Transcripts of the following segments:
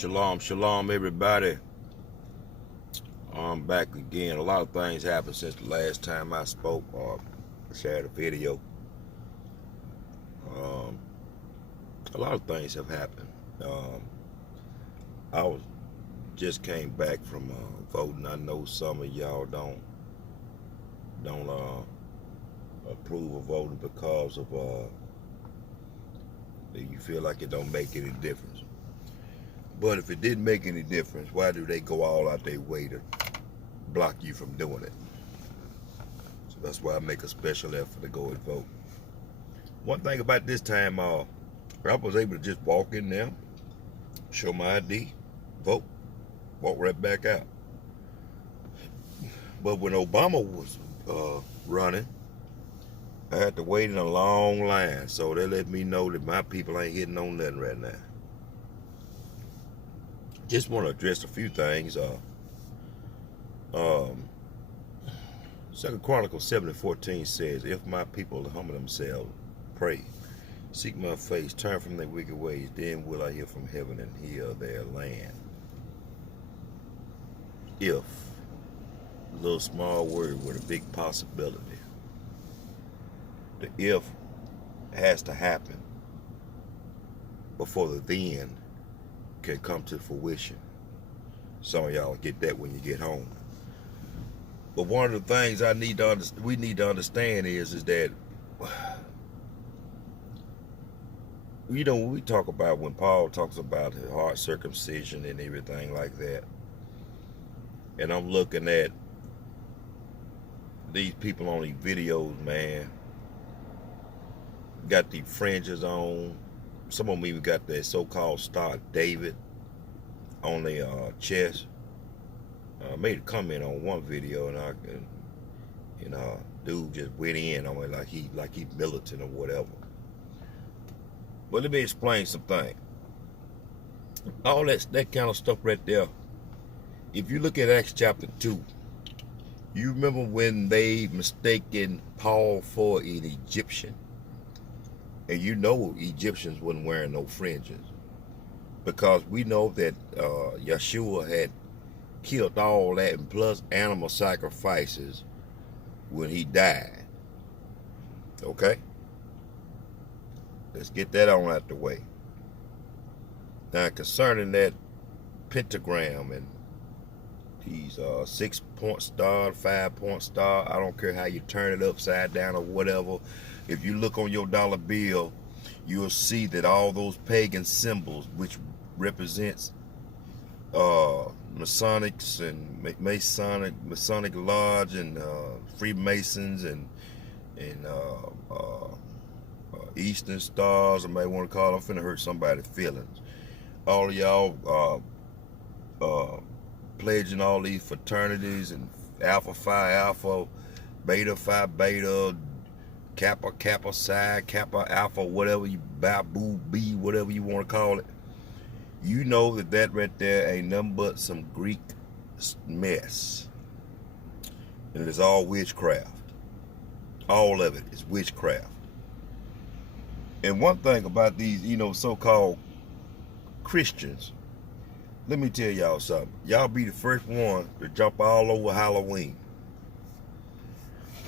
Shalom, shalom, everybody. I'm back again. A lot of things happened since the last time I spoke or shared a video. A lot of things have happened. I was just came back from voting. I know some of y'all don't approve of voting because of you feel like it don't make any difference. But if it didn't make any difference, why do they go all out their way to block you from doing it? So that's why I make a special effort to go and vote. One thing about this time, I was able to just walk in there, show my ID, vote, walk right back out. But when Obama was running, I had to wait in a long line. So they let me know that my people ain't hitting on nothing right now. Just want to address a few things. 2 Chronicles 7:14 says, if my people humble themselves, pray, seek my face, turn from their wicked ways, then will I hear from heaven and heal their land. If, a little small word with a big possibility. The if has to happen before the then can come to fruition. Some of y'all get that when you get home. But one of the things we need to understand is that, when we talk about, when Paul talks about the heart circumcision and everything like that, and I'm looking at these people on these videos, man, got the fringes on. Some of them even got that so-called Star David on their chest. I made a comment on one video, and dude just went in on it like he militant or whatever. But let me explain something. All that kind of stuff right there. If you look at Acts chapter 2, you remember when they mistaken Paul for an Egyptian? And you know Egyptians wasn't wearing no fringes, because we know that Yeshua had killed all that, and plus animal sacrifices when he died. Okay? Let's get that on out the way. Now, concerning that pentagram and these 6-point star, 5-point star, I don't care how you turn it upside down or whatever. If you look on your dollar bill, you'll see that all those pagan symbols, which represents Masonics and Masonic Lodge and Freemasons and Eastern Stars, I may want to call them, I'm finna hurt somebody's feelings. All of y'all pledging all these fraternities and Alpha Phi Alpha, Beta Phi Beta, Kappa Kappa Psi, Kappa Alpha, whatever you, Babu B, whatever you want to call it. You know that right there ain't nothing but some Greek mess. And it's all witchcraft. All of it is witchcraft. And one thing about these, so-called Christians, let me tell y'all something. Y'all be the first one to jump all over Halloween.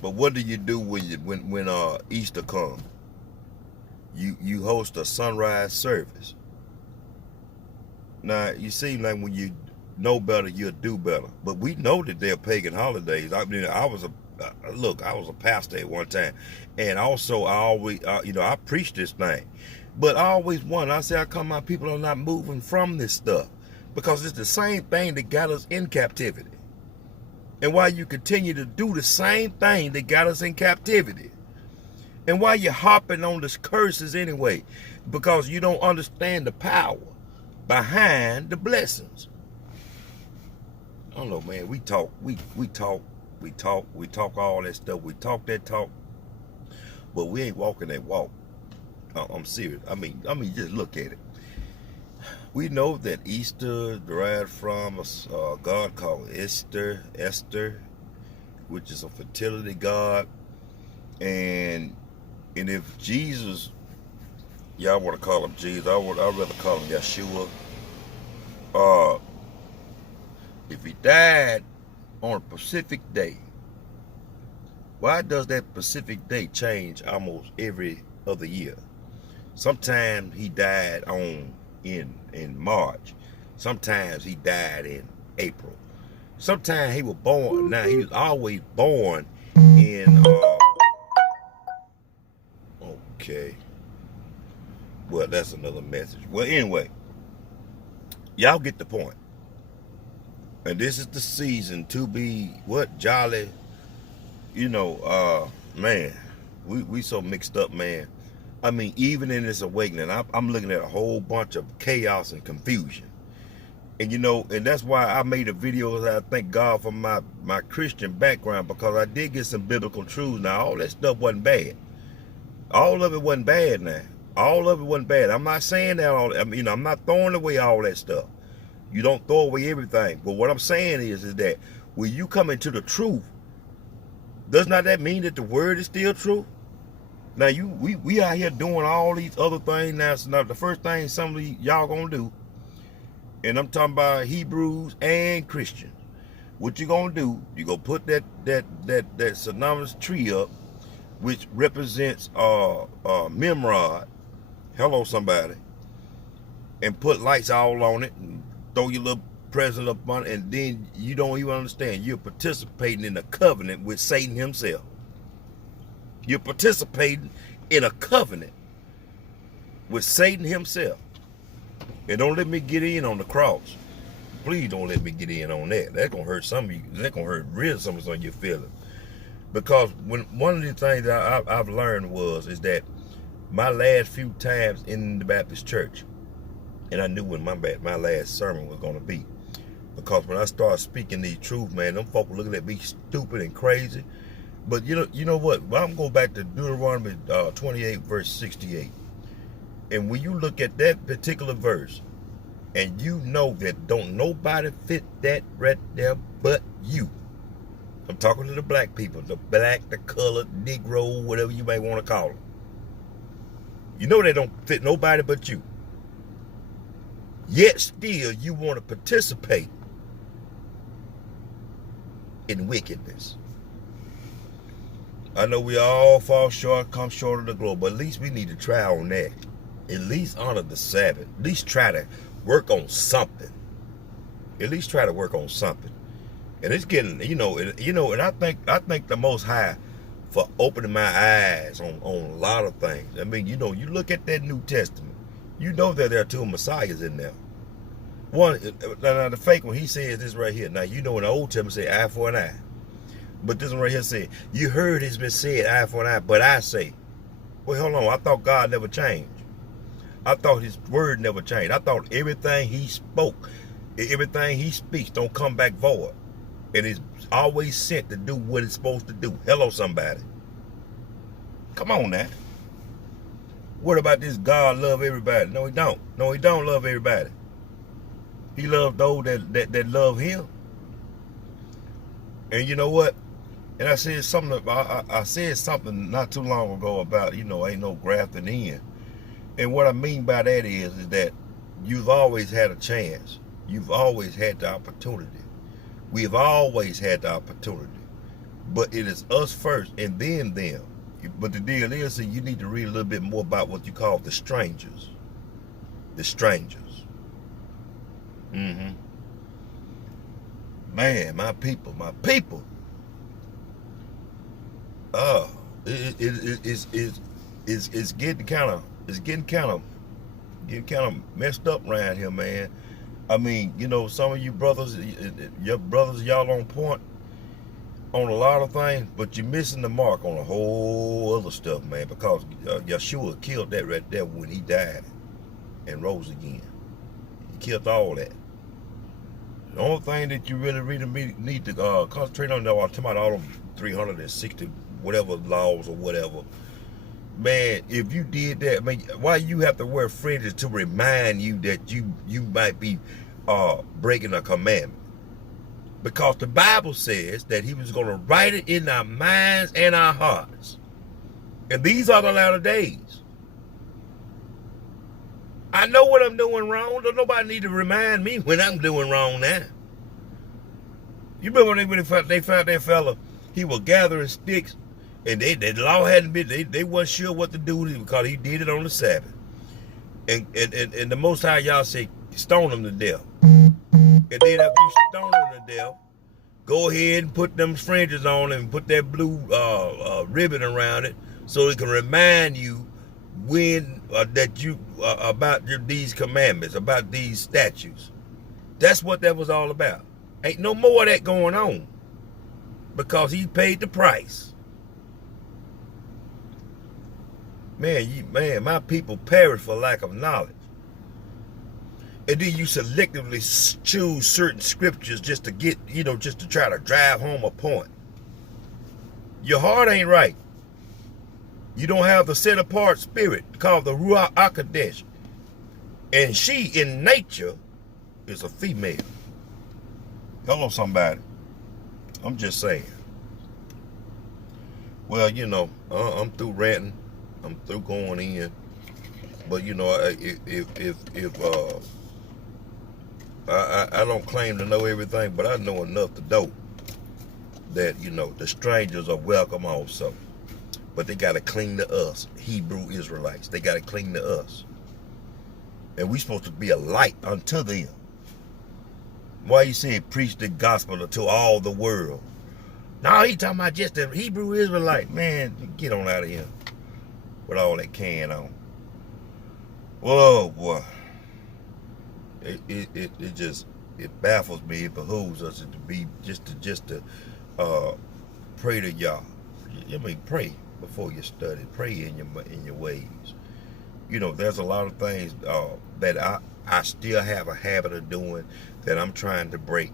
But what do you do when Easter comes? You host a sunrise service. Now, you seem like when you know better, you'll do better. But we know that they're pagan holidays. I mean, I was a pastor at one time, and also I always, I preach this thing. But I always wonder. I say, how come my people are not moving from this stuff? Because it's the same thing that got us in captivity. And why you continue to do the same thing that got us in captivity. And why you hopping on the curses anyway? Because you don't understand the power behind the blessings. I don't know, man. We talk all that stuff. We talk that talk, but we ain't walking that walk. I'm serious. I mean, just look at it. We know that Easter derived from a god called Esther, which is a fertility god. And if Jesus, y'all want to call him Jesus, I'd rather call him Yeshua. uh, if he died on a Pacific day, why does that Pacific day change almost every other year? Sometimes he died in March. Sometimes he died in April. Sometimes he was born. Now he was always born in. Okay. Well, that's another message. Well, anyway, y'all get the point. And this is the season to be what jolly. You know, man, we so mixed up, man. I mean, even in this awakening, I'm looking at a whole bunch of chaos and confusion. And you know, and that's why I made a video. I thank God for my Christian background, because I did get some biblical truths. Now, all that stuff wasn't bad. All of it wasn't bad now. All of it wasn't bad. I'm not saying that I'm not throwing away all that stuff. You don't throw away everything. But what I'm saying is that when you come into the truth, does not that mean that the word is still true? Now we out here doing all these other things now. So now the first thing some of y'all gonna do, and I'm talking about Hebrews and Christians. What you gonna do? You gonna put that synonymous tree up, which represents Nimrod. Hello, somebody. And put lights all on it and throw your little present up on it, and then you don't even understand. You're participating in a covenant with Satan himself. You're participating in a covenant with Satan himself. And don't let me get in on the cross. Please don't let me get in on that. That's gonna hurt some of you. That's gonna hurt real some of your feelings. Because one of the things that I've learned is that my last few times in the Baptist church, and I knew when my last sermon was gonna be, because when I started speaking these truths, man, them folk were looking at me stupid and crazy. But you know what? Well, I'm going back to Deuteronomy 28, verse 68. And when you look at that particular verse, and you know that don't nobody fit that right there but you. I'm talking to the black people, the black, the colored, Negro, whatever you may want to call them. You know they don't fit nobody but you. Yet still you want to participate in wickedness. I know we all fall short, come short of the glory, but at least we need to try on that. At least honor the Sabbath. At least try to work on something. At least try to work on something. And it's getting, and I think the Most High for opening my eyes on a lot of things. I mean, you look at that New Testament, you know that there are two Messiahs in there. One, now the fake one, he says this right here. Now, in the Old Testament say eye for an eye. But this one right here said, you heard it's been said eye for an eye, but I say. Well, hold on, I thought God never changed. I thought his word never changed. I thought everything he spoke, everything he speaks don't come back void. And it's always sent to do what it's supposed to do. Hello, somebody. Come on now. What about this God love everybody? No, he don't. No, he don't love everybody. He loves those that love him. And you know what? And I said something. I said something not too long ago about ain't no grafting in. And what I mean by that is that you've always had a chance. You've always had the opportunity. We've always had the opportunity. But it is us first and then them. But the deal is that you need to read a little bit more about what you call the strangers. The strangers. Man, my people. It's getting kind of messed up around here, man. I mean, some of you brothers, y'all on point on a lot of things, but you're missing the mark on a whole other stuff, man, because Yeshua killed that right there when he died and rose again. He killed all that. The only thing that you really need to concentrate on, I'm talking about all of 360 whatever laws or whatever. Man, if you did that, man, why you have to wear fringes to remind you that you might be breaking a commandment? Because the Bible says that he was going to write it in our minds and our hearts. And these are the latter days. I know what I'm doing wrong. Don't nobody need to remind me when I'm doing wrong now. You remember when they found that fella, he was gathering sticks, and the law hadn't been, they wasn't sure what to do because he did it on the Sabbath. And the Most High y'all say, stone him to death. And then after you stone him to death, go ahead and put them fringes on and put that blue ribbon around it so it can remind you when that you about these commandments, about these statutes. That's what that was all about. Ain't no more of that going on because he paid the price. Man, my people perish for lack of knowledge. And then you selectively choose certain scriptures just to get, just to try to drive home a point. Your heart ain't right. You don't have the set apart spirit called the Ruach HaKodesh. And she in nature is a female. Hello, somebody. I'm just saying. Well, I'm through ranting. I'm through going in. But I don't claim to know everything, but I know enough to know that, the strangers are welcome also. But they got to cling to us, Hebrew Israelites. They got to cling to us. And we supposed to be a light unto them. Why you say preach the gospel to all the world? No, he talking about just the Hebrew Israelite. Man, get on out of here with all that can on. Whoa, boy. It baffles me. It behooves us to be just to pray to y'all. Pray before you study. Pray in your ways. There's a lot of things that I still have a habit of doing that I'm trying to break.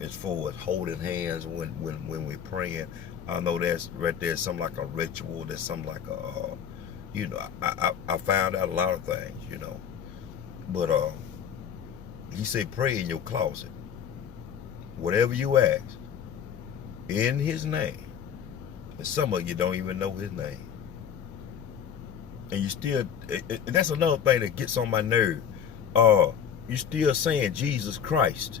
As far as holding hands when we're praying. I know that's right there something like a ritual. There's something like I found out a lot of things. But he said pray in your closet. Whatever you ask in his name. And some of you don't even know his name. And you still, and that's another thing that gets on my nerve. You still saying Jesus Christ.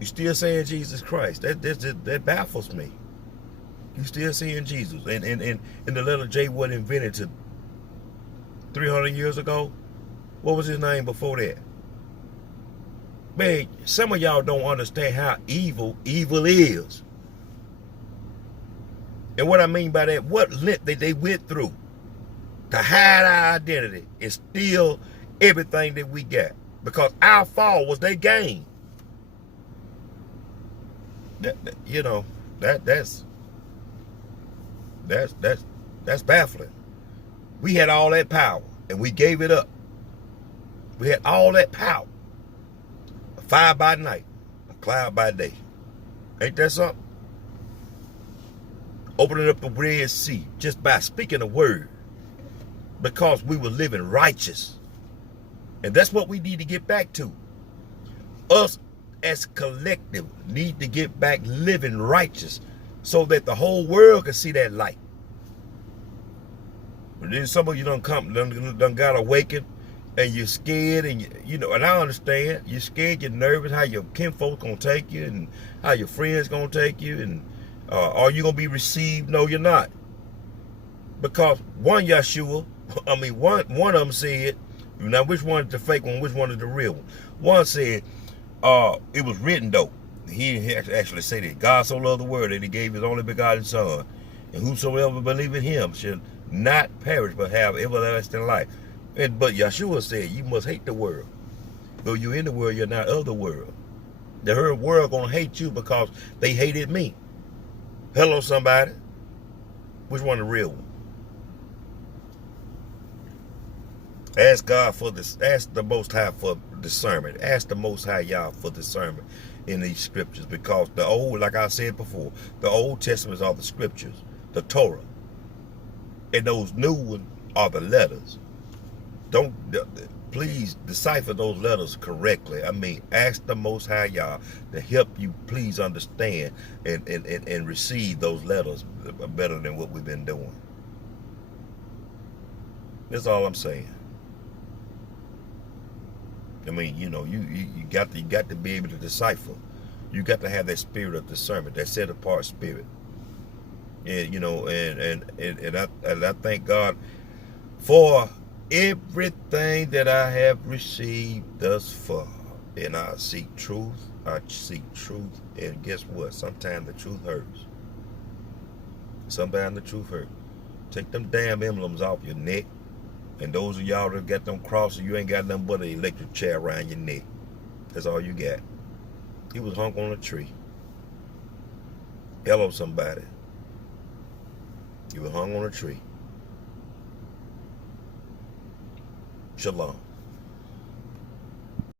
You still saying Jesus Christ. That baffles me. You still saying Jesus. And the letter J was invented to 300 years ago. What was his name before that? Man, some of y'all don't understand how evil is. And what I mean by that, what length that they went through to hide our identity and steal everything that we got. Because our fall was their gain. That's baffling. We had all that power and we gave it up. We had all that power. A fire by night, a cloud by day. Ain't that something? Opening up the Red Sea just by speaking a word. Because we were living righteous. And that's what we need to get back to. Us as collective need to get back living righteous so that the whole world can see that light. But then some of you done got awakened and you're scared and and I understand. You're scared, you're nervous how your kinfolk gonna take you and how your friends gonna take you and are you gonna be received? No, you're not. Because one Yeshua, one of them said, now which one is the fake one, which one is the real one? One said, it was written though. He actually said that God so loved the world that he gave his only begotten son, and whosoever believe in him shall not perish but have everlasting life. But Yeshua said, you must hate the world. Though you're in the world, you're not of the world. The whole world gonna hate you because they hated me. Hello, somebody. Which one the real one? Ask God for this. Ask the Most High for discernment. Ask the Most High y'all for discernment in these scriptures, because the old, like I said before, the Old Testaments are the scriptures, the Torah, and those new ones are the letters. Please decipher those letters correctly. Ask the Most High y'all to help you please understand and receive those letters better than what we've been doing. That's all I'm saying. I mean, you know, you got to be able to decipher. You got to have that spirit of discernment, that set apart spirit. And you know, and I thank God for everything that I have received thus far. And I seek truth. I seek truth. And guess what? Sometimes the truth hurts. Sometimes the truth hurts. Take them damn emblems off your neck. And those of y'all that got them crosses, you ain't got nothing but an electric chair around your neck. That's all you got. He was hung on a tree. Hello, somebody. He was hung on a tree. Shalom.